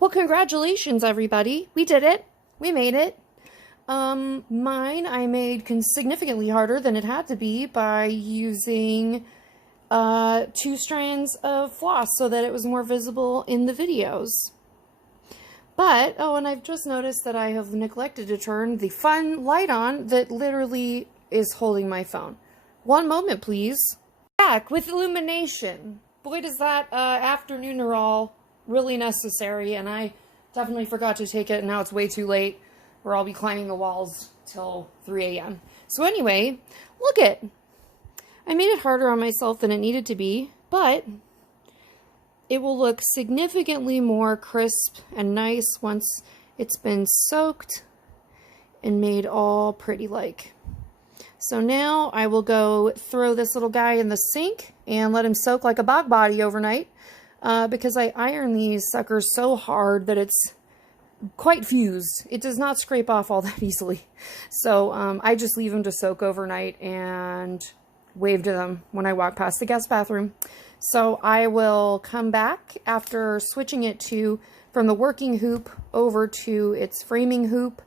Well, congratulations, everybody. We did it. We made it. Mine I made significantly harder than it had to be by using 2 strands of floss so that it was more visible in the videos. But, oh, and I've just noticed that I have neglected to turn the fun light on that literally is holding my phone. One moment, please. Back with illumination. Boy, does that afternoon-er-all really necessary, and I definitely forgot to take it, and now it's way too late, or I'll be climbing the walls till 3 a.m. So anyway, look it. I made it harder on myself than it needed to be, but it will look significantly more crisp and nice once it's been soaked and made all pretty-like. So now I will go throw this little guy in the sink and let him soak like a bog body overnight because I iron these suckers so hard that it's quite fused. It does not scrape off all that easily. So I just leave them to soak overnight and wave to them when I walk past the guest bathroom. So I will come back after switching it from the working hoop over to its framing hoop.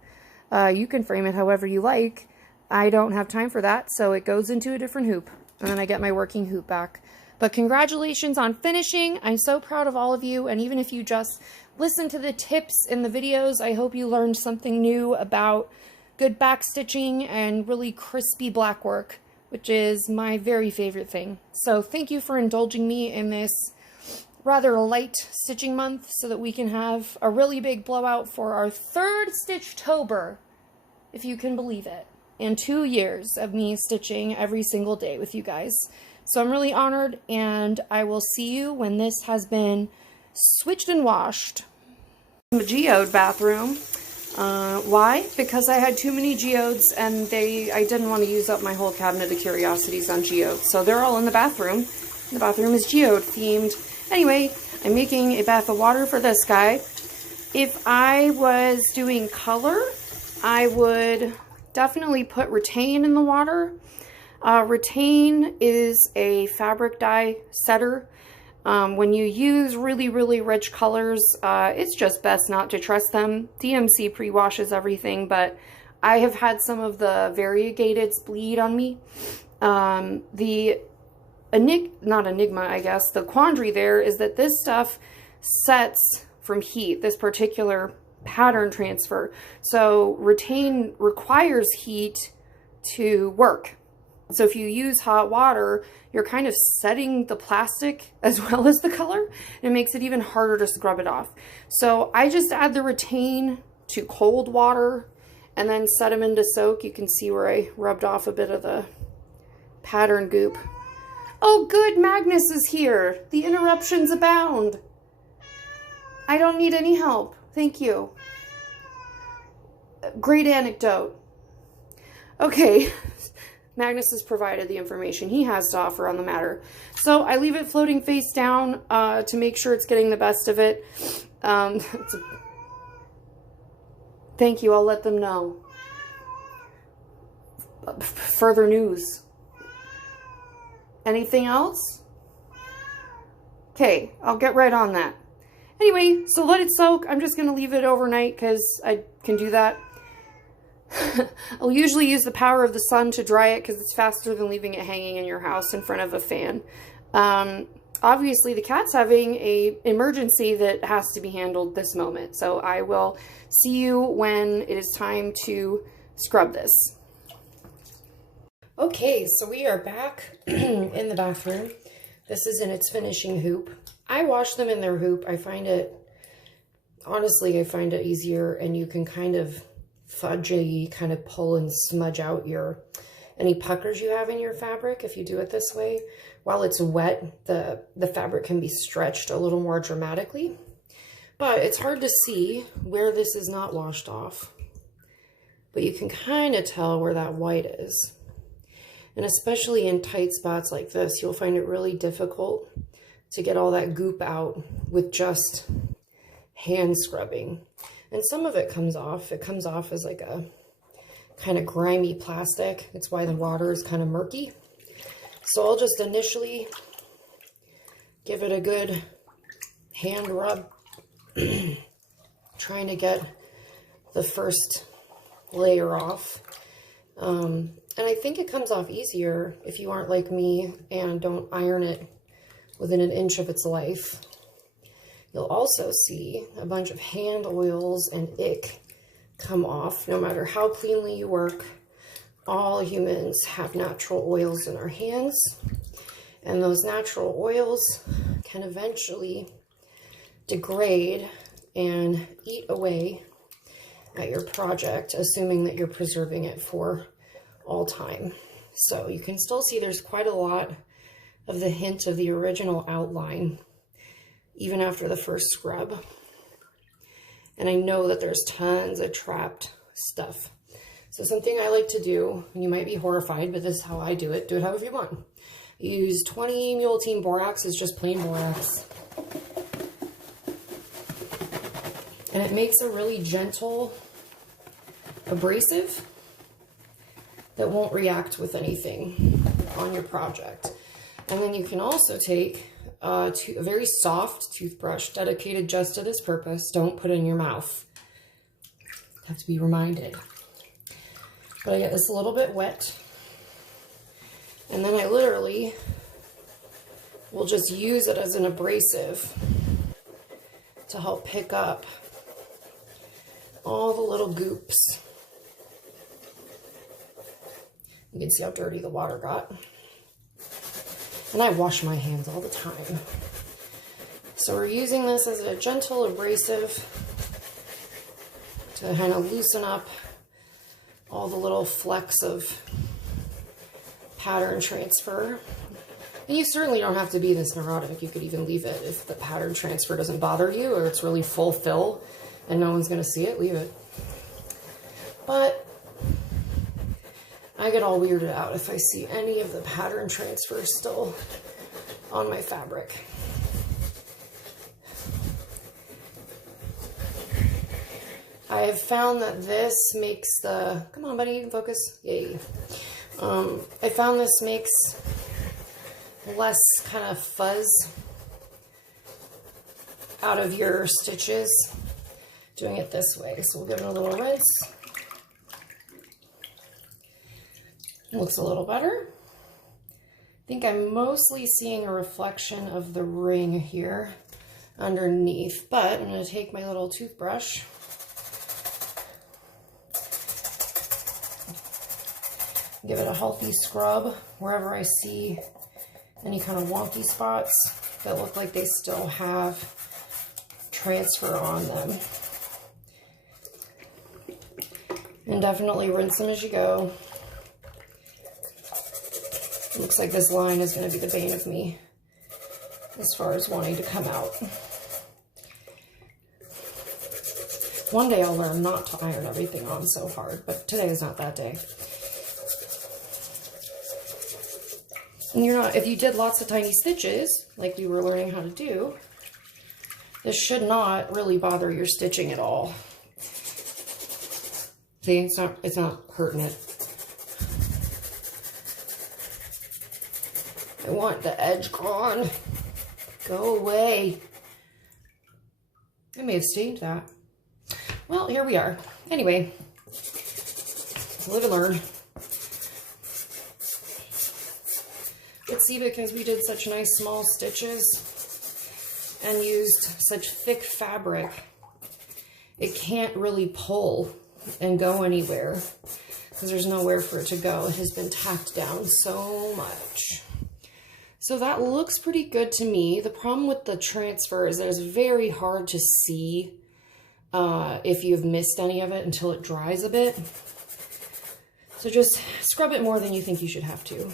You can frame it however you like. I don't have time for that, so it goes into a different hoop, and then I get my working hoop back. But congratulations on finishing. I'm so proud of all of you, and even if you just listen to the tips in the videos, I hope you learned something new about good back stitching and really crispy black work, which is my very favorite thing. So thank you for indulging me in this rather light stitching month so that we can have a really big blowout for our 3rd Stitchtober, if you can believe it, and 2 years of me stitching every single day with you guys. So I'm really honored, and I will see you when this has been switched and washed. The geode bathroom. Why? Because I had too many geodes and I didn't want to use up my whole cabinet of curiosities on geodes. So they're all in the bathroom. The bathroom is geode themed. Anyway, I'm making a bath of water for this guy. If I was doing color, I would definitely put rattan in the water. Rattan is a fabric dye setter. When you use really, really rich colors, it's just best not to trust them. DMC pre-washes everything, but I have had some of the variegateds bleed on me. The quandary there is that this stuff sets from heat, this particular pattern transfer. So rattan requires heat to work. So if you use hot water, you're kind of setting the plastic as well as the color, and it makes it even harder to scrub it off. So I just add the rattan to cold water and then set them into soak. You can see where I rubbed off a bit of the pattern goop. Oh good, Magnus is here. The interruptions abound. I don't need any help. Thank you. Great anecdote. Okay. Magnus has provided the information he has to offer on the matter. So I leave it floating face down to make sure it's getting the best of it. Thank you, I'll let them know. Further news. Anything else? Okay, I'll get right on that. Anyway, so let it soak. I'm just going to leave it overnight because I can do that. I'll usually use the power of the sun to dry it because it's faster than leaving it hanging in your house in front of a fan. Obviously, the cat's having an emergency that has to be handled this moment. So I will see you when it is time to scrub this. Okay, so we are back in the bathroom. This is in its finishing hoop. I wash them in their hoop. Honestly, I find it easier, and you can kind of fudgy kind of pull and smudge out any puckers you have in your fabric if you do it this way. While it's wet, the fabric can be stretched a little more dramatically, but it's hard to see where this is not washed off, but you can kind of tell where that white is. And especially in tight spots like this, you'll find it really difficult to get all that goop out with just hand scrubbing. And some of it comes off. It comes off as like a kind of grimy plastic. It's why the water is kind of murky. So I'll just initially give it a good hand rub trying to get the first layer off. And I think it comes off easier if you aren't like me and don't iron it within an inch of its life. You'll also see a bunch of hand oils and ick come off. No matter how cleanly you work, all humans have natural oils in our hands, and those natural oils can eventually degrade and eat away at your project, assuming that you're preserving it for all time. So you can still see there's quite a lot of the hint of the original outline, even after the first scrub. And I know that there's tons of trapped stuff. So something I like to do, and you might be horrified, but this is how I do it however you want. Use 20 Mule Team Borax, it's just plain borax. And it makes a really gentle abrasive that won't react with anything on your project. And then you can also take a very soft toothbrush dedicated just to this purpose. Don't put it in your mouth. Have to be reminded. But I get this a little bit wet. And then I literally will just use it as an abrasive to help pick up all the little goops. You can see how dirty the water got. And I wash my hands all the time. So we're using this as a gentle abrasive to kind of loosen up all the little flecks of pattern transfer. And you certainly don't have to be this neurotic. You could even leave it if the pattern transfer doesn't bother you, or it's really full fill and no one's going to see it, leave it. But I get all weirded out if I see any of the pattern transfer still on my fabric. I have found that this makes the, come on buddy, focus, yay. I found this makes less kind of fuzz out of your stitches doing it this way. So we'll give it a little rinse. It looks a little better. I think I'm mostly seeing a reflection of the ring here underneath, but I'm going to take my little toothbrush give it a healthy scrub wherever I see any kind of wonky spots that look like they still have transfer on them. And definitely rinse them as you go. It looks like this line is going to be the bane of me as far as wanting to come out. One day I'll learn not to iron everything on so hard, but today is not that day. And you're not, if you did lots of tiny stitches, like we were learning how to do, this should not really bother your stitching at all. See, it's not hurting it. I want the edge gone. Go away. I may have stained that. Well, here we are. Anyway, live and learn. But see, because we did such nice small stitches and used such thick fabric, it can't really pull and go anywhere because there's nowhere for it to go. It has been tacked down so much. So that looks pretty good to me. The problem with the transfer is that it's very hard to see if you've missed any of it until it dries a bit. So just scrub it more than you think you should have to.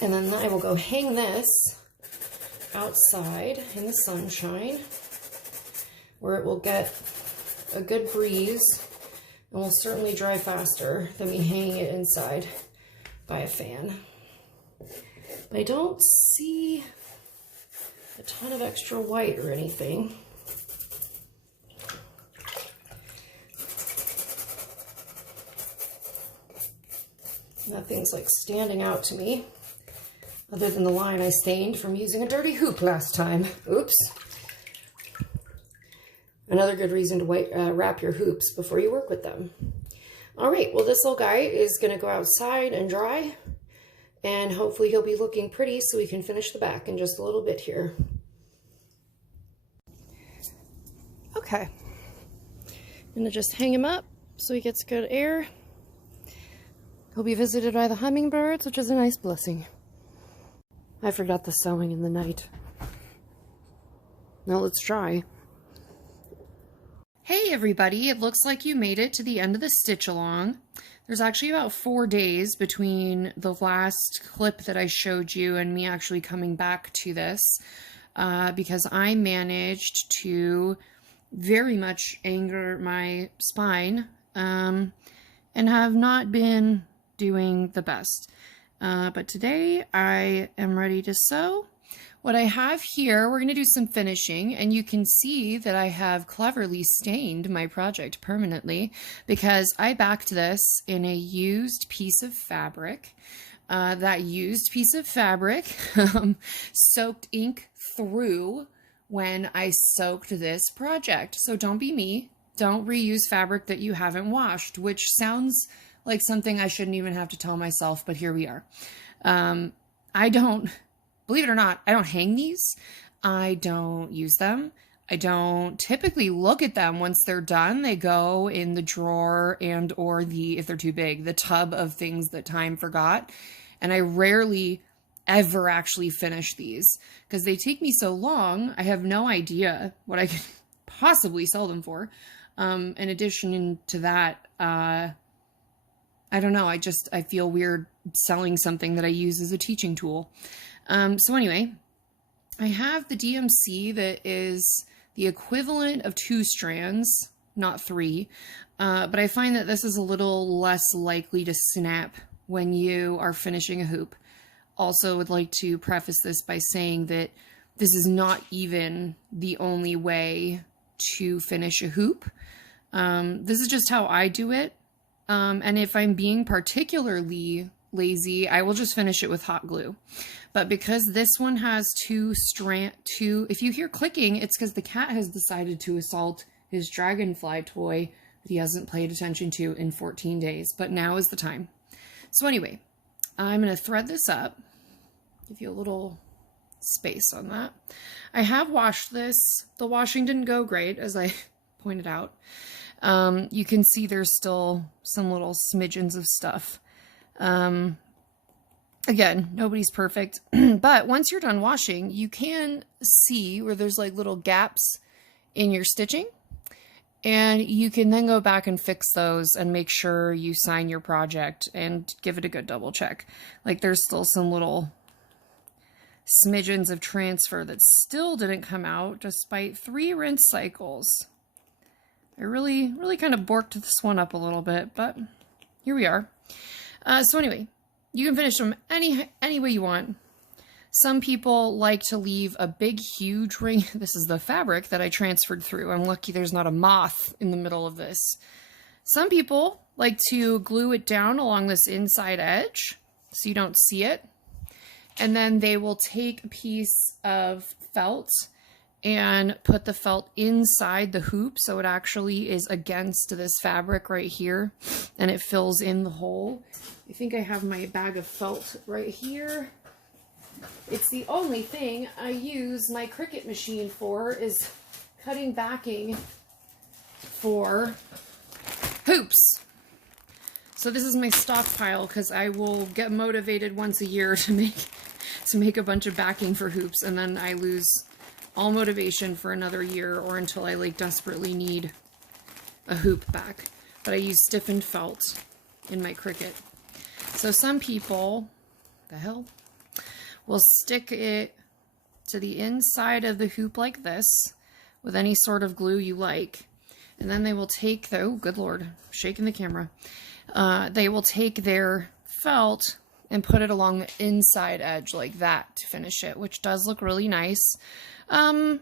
And then I will go hang this outside in the sunshine where it will get a good breeze and will certainly dry faster than me hanging it inside by a fan. But I don't see a ton of extra white or anything. Nothing's like standing out to me other than the line I stained from using a dirty hoop last time. Oops. Another good reason to wrap your hoops before you work with them. All right, well, this little guy is going to go outside and dry, and hopefully he'll be looking pretty so we can finish the back in just a little bit here. Okay, I'm going to just hang him up so he gets good air. He'll be visited by the hummingbirds, which is a nice blessing. I forgot the sewing in the night. Now let's try. Hey everybody, it looks like you made it to the end of the stitch along. There's actually about 4 days between the last clip that I showed you and me actually coming back to this because I managed to very much anger my spine and have not been doing the best. But today I am ready to sew. What I have here, we're going to do some finishing, and you can see that I have cleverly stained my project permanently because I backed this in a used piece of fabric. That used piece of fabric soaked ink through when I soaked this project. So don't be me. Don't reuse fabric that you haven't washed, which sounds like something I shouldn't even have to tell myself, but here we are. I don't... Believe it or not, I don't hang these. I don't use them. I don't typically look at them once they're done. They go in the drawer and or if they're too big, the tub of things that time forgot. And I rarely ever actually finish these because they take me so long. I have no idea what I could possibly sell them for. In addition to that, I don't know. I feel weird selling something that I use as a teaching tool. So anyway, I have the DMC that is the equivalent of 2 strands, not 3, but I find that this is a little less likely to snap when you are finishing a hoop. Also would like to preface this by saying that this is not even the only way to finish a hoop. This is just how I do it. And if I'm being particularly lazy, I will just finish it with hot glue. But because this one has 2 if you hear clicking, it's because the cat has decided to assault his dragonfly toy that he hasn't paid attention to in 14 days, but now is the time. So anyway, I'm going to thread this up, give you a little space on that. I have washed this. The washing didn't go great, as I pointed out. You can see there's still some little smidgens of stuff. Again, nobody's perfect, but once you're done washing, you can see where there's like little gaps in your stitching, and you can then go back and fix those and make sure you sign your project and give it a good double check. Like there's still some little smidgens of transfer that still didn't come out despite 3 rinse cycles. I really kind of borked this one up a little bit, but here we are. So anyway, you can finish them any way you want. Some people like to leave a big, huge ring. This is the fabric that I transferred through. I'm lucky there's not a moth in the middle of this. Some people like to glue it down along this inside edge so you don't see it. And then they will take a piece of felt and put the felt inside the hoop so it actually is against this fabric right here and it fills in the hole. I think I have my bag of felt right here. It's the only thing I use my Cricut machine for, is cutting backing for hoops. So this is my stockpile because I will get motivated once a year to make a bunch of backing for hoops, and then I lose all motivation for another year or until I like desperately need a hoop back. But I use stiffened felt in my Cricut. So some people, will stick it to the inside of the hoop like this with any sort of glue you like. And then they will take the, oh good lord, shaking the camera. They will take their felt and put it along the inside edge like that to finish it, which does look really nice. I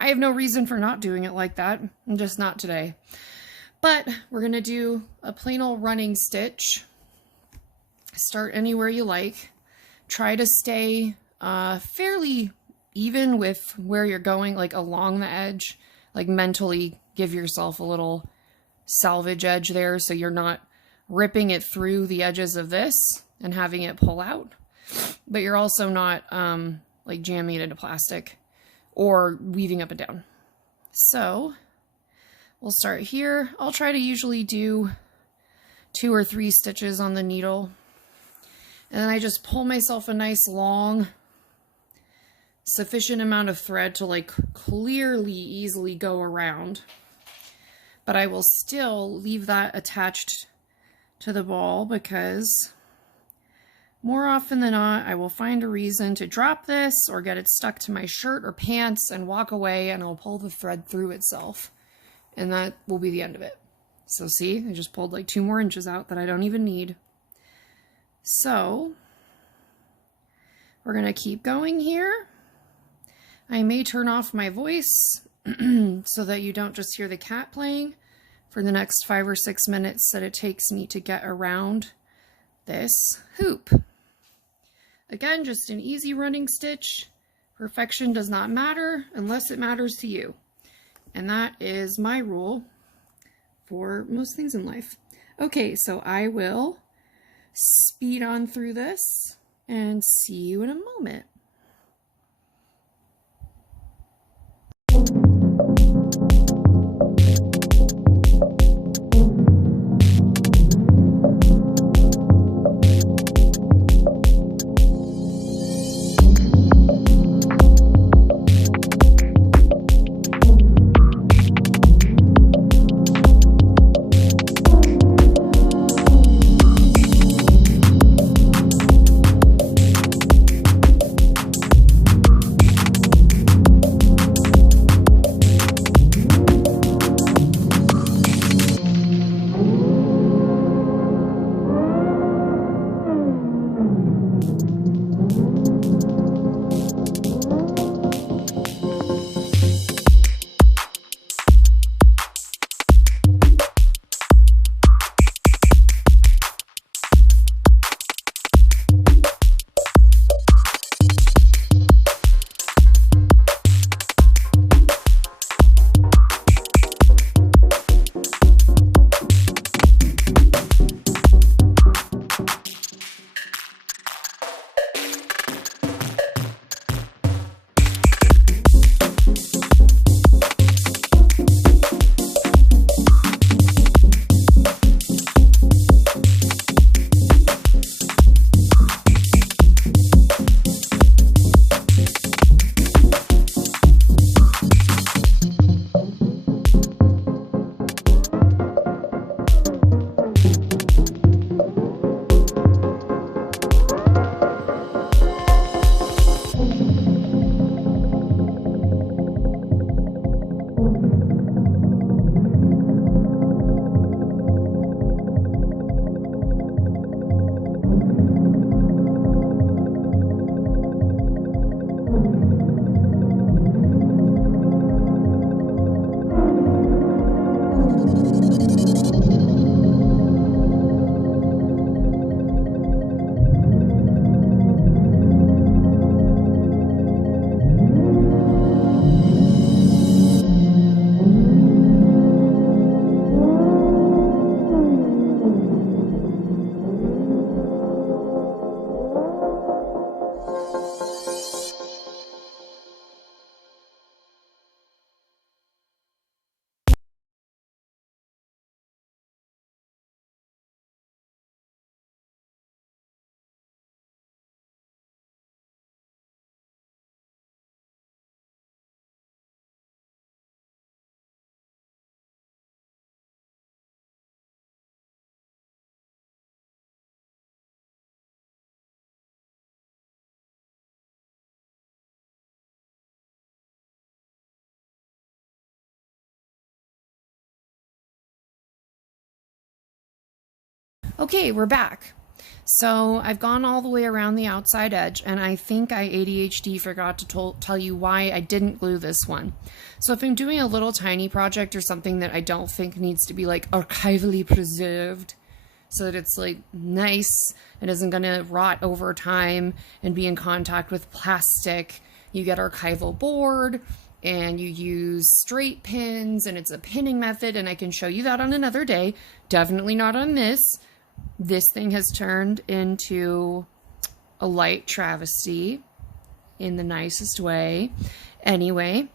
have no reason for not doing it like that. I'm just not today. But we're going to do a plain old running stitch. Start anywhere you like. Try to stay fairly even with where you're going, like along the edge. like mentally give yourself a little salvage edge there so you're not ripping it through the edges of this and having it pull out, but you're also not like jamming it into plastic or weaving up and down. So we'll start here. I'll try to usually do 2 or 3 stitches on the needle, and then I just pull myself a nice long sufficient amount of thread to like clearly easily go around, but I will still leave that attached to the ball because more often than not I will find a reason to drop this or get it stuck to my shirt or pants and walk away, and I'll pull the thread through itself, and that will be the end of it. So see, I just pulled like 2 more inches out that I don't even need. So we're gonna keep going here. I may turn off my voice so that you don't just hear the cat playing for the next 5 or 6 minutes that it takes me to get around this hoop. Again, just an easy running stitch. Perfection does not matter unless it matters to you. And that is my rule for most things in life. Okay, so I will speed on through this and see you in a moment. Okay, we're back. So I've gone all the way around the outside edge, and I think I ADHD forgot to tell you why I didn't glue this one. So if I'm doing a little tiny project or something that I don't think needs to be like archivally preserved so that it's like nice and isn't going to rot over time and be in contact with plastic, you get archival board and you use straight pins, and it's a pinning method, and I can show you that on another day. Definitely not on this. This thing has turned into a light travesty in the nicest way. Anyway,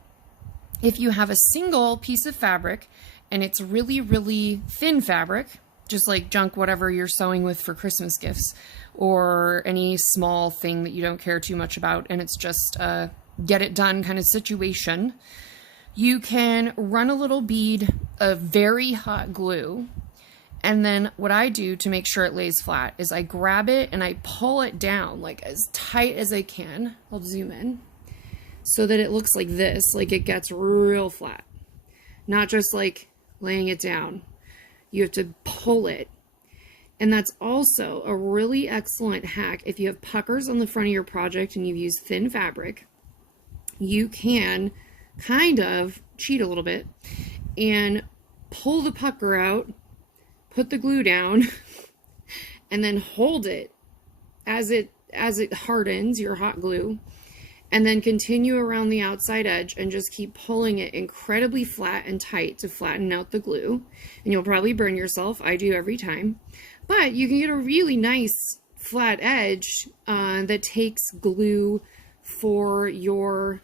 if you have a single piece of fabric and it's really, really thin fabric, just like junk whatever you're sewing with for Christmas gifts, or any small thing that you don't care too much about, and it's just a get it done kind of situation, you can run a little bead of very hot glue. And then what I do to make sure it lays flat is I grab it and I pull it down like as tight as I can. I'll zoom in so that it looks like this, like it gets real flat, not just like laying it down. You have to pull it. And that's also a really excellent hack. If you have puckers on the front of your project and you've used thin fabric, you can kind of cheat a little bit and pull the pucker out, put the glue down, and then hold it as it hardens, your hot glue, and then continue around the outside edge and just keep pulling it incredibly flat and tight to flatten out the glue. And you'll probably burn yourself. I do every time. But you can get a really nice flat edge that takes glue for your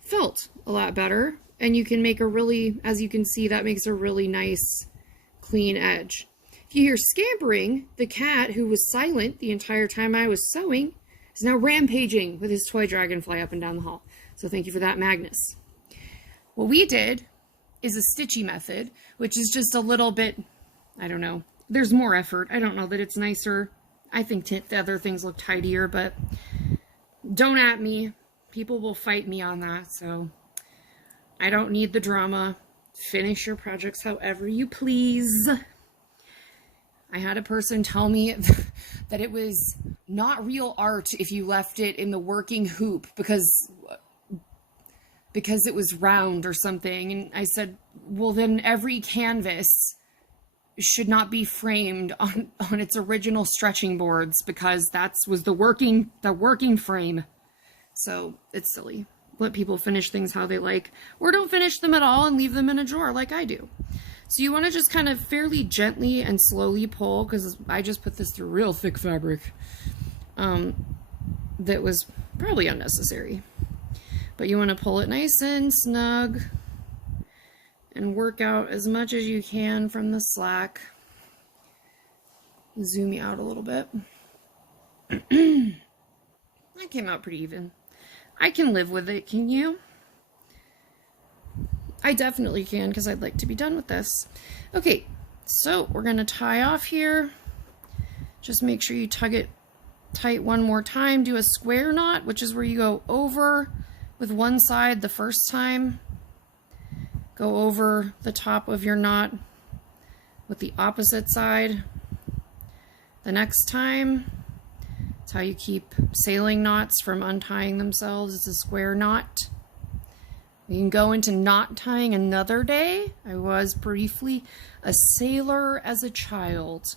felt a lot better. And you can make a really, as you can see, that makes a really nice clean edge. If you hear scampering, the cat, who was silent the entire time I was sewing, is now rampaging with his toy dragonfly up and down the hall. So thank you for that, Magnus. What we did is a stitchy method, which is just a little bit, I don't know, there's more effort. I don't know that it's nicer. I think the other things look tidier, but don't at me. People will fight me on that, so I don't need the drama. Finish your projects however you please. I had a person tell me that it was not real art if you left it in the working hoop because it was round or something. And I said, well, then every canvas should not be framed on its original stretching boards because was the working frame. So it's silly. Let people finish things how they like, or don't finish them at all and leave them in a drawer like I do. So you want to just kind of fairly gently and slowly pull, because I just put this through real thick fabric that was probably unnecessary. But you want to pull it nice and snug and work out as much as you can from the slack. Zoom you out a little bit. That came out pretty even. I can live with it, can you? I definitely can, because I'd like to be done with this. Okay, so we're going to tie off here. Just make sure you tug it tight one more time. Do a square knot, which is where you go over with one side the first time. Go over the top of your knot with the opposite side the next time. That's how you keep sailing knots from untying themselves. It's a square knot. We can go into knot tying another day. I was briefly a sailor as a child.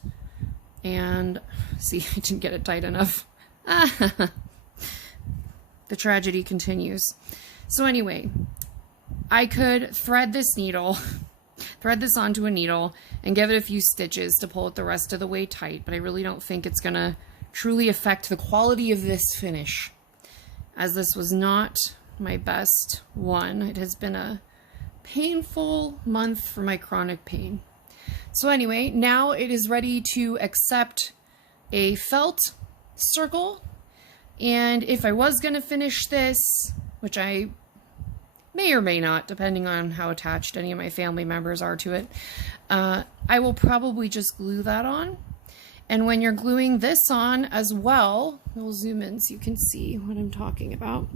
And, see, I didn't get it tight enough. The tragedy continues. So anyway, I could thread this onto a needle, and give it a few stitches to pull it the rest of the way tight, but I really don't think it's gonna truly affect the quality of this finish, as this was not my best one. It has been a painful month for my chronic pain. So anyway, now it is ready to accept a felt circle. And if I was going to finish this, which I may or may not, depending on how attached any of my family members are to it, I will probably just glue that on. And when you're gluing this on as well, we'll zoom in so you can see what I'm talking about.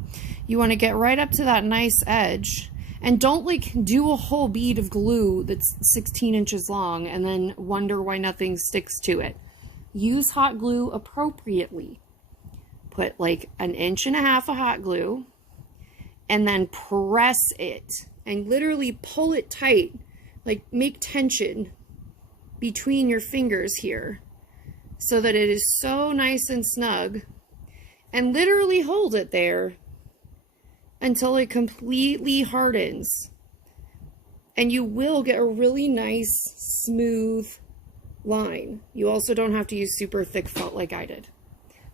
You want to get right up to that nice edge, and don't like do a whole bead of glue that's 16 inches long and then wonder why nothing sticks to it. Use hot glue appropriately. Put like 1.5 inches of hot glue and then press it and literally pull it tight, like make tension between your fingers here, so that it is so nice and snug, and literally hold it there until it completely hardens. And you will get a really nice, smooth line. You also don't have to use super thick felt like I did.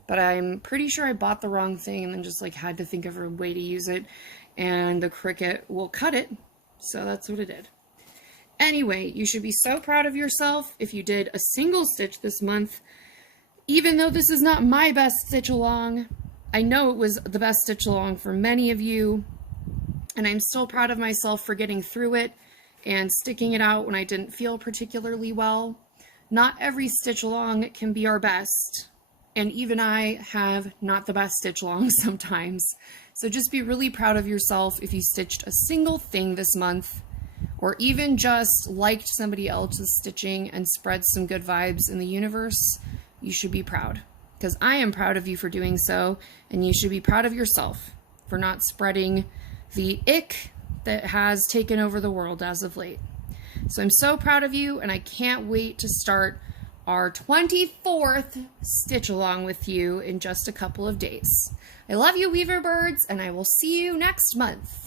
But I'm pretty sure I bought the wrong thing and then just like had to think of a way to use it. And the Cricut will cut it. So that's what it did. Anyway, you should be so proud of yourself if you did a single stitch this month. Even though this is not my best stitch along, I know it was the best stitch along for many of you. And I'm still proud of myself for getting through it and sticking it out when I didn't feel particularly well. Not every stitch along can be our best. And even I have not the best stitch along sometimes. So just be really proud of yourself if you stitched a single thing this month, or even just liked somebody else's stitching and spread some good vibes in the universe. You should be proud, because I am proud of you for doing so, and you should be proud of yourself for not spreading the ick that has taken over the world as of late. So I'm so proud of you, and I can't wait to start our 24th stitch along with you in just a couple of days. I love you, Weaver Birds, and I will see you next month.